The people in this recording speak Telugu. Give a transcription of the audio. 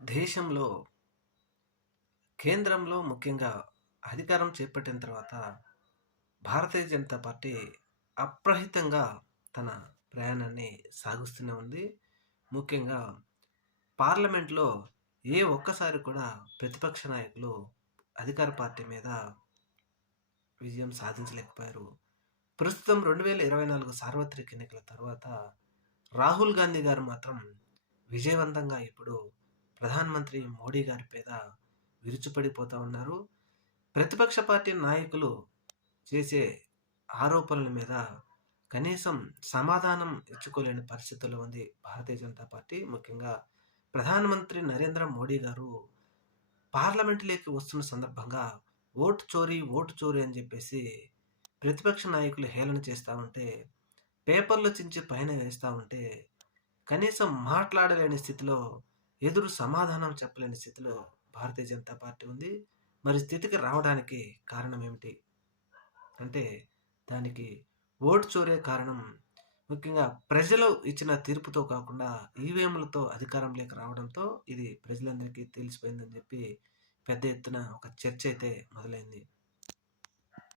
దేశంలో కేంద్రంలో ముఖ్యంగా అధికారం చేపట్టిన తర్వాత భారతీయ జనతా పార్టీ అప్రహితంగా తన ప్రయాణాన్ని సాగిస్తూనే ఉంది. ముఖ్యంగా పార్లమెంట్లో ఏ ఒక్కసారి కూడా ప్రతిపక్ష నాయకులు అధికార పార్టీ మీద విజయం సాధించలేకపోయారు. ప్రస్తుతం రెండు వేల ఇరవై నాలుగు సార్వత్రిక ఎన్నికల తర్వాత రాహుల్ గాంధీ గారు మాత్రం విజయవంతంగా ఇప్పుడు ప్రధానమంత్రి మోడీ గారి మీద విరుచుపడిపోతూ ఉన్నారు. ప్రతిపక్ష పార్టీ నాయకులు చేసే ఆరోపణల మీద కనీసం సమాధానం ఇచ్చుకోలేని పరిస్థితుల్లో ఉంది భారతీయ జనతా పార్టీ. ముఖ్యంగా ప్రధానమంత్రి నరేంద్ర మోడీ గారు పార్లమెంటులోకి వస్తున్న సందర్భంగా ఓటు చోరీ ఓటు చోరీ అని చెప్పేసి ప్రతిపక్ష నాయకులు హేళన చేస్తూ ఉంటే పేపర్లు చించి పైన వేస్తూ ఉంటే కనీసం మాట్లాడలేని స్థితిలో ఎదురు సమాధానం చెప్పలేని స్థితిలో భారతీయ జనతా పార్టీ ఉంది. మరి స్థితికి రావడానికి కారణం ఏమిటి? అంటే దానికి ఓటు చోరే కారణం ముఖ్యంగా ప్రజలు ఇచ్చిన తీర్పుతో కాకుండా ఈవీఎంలతో అధికారంలోకి రావడంతో ఇది ప్రజలందరికీ తెలిసిపోయిందని చెప్పి పెద్ద ఎత్తున ఒక చర్చ అయితే మొదలైంది.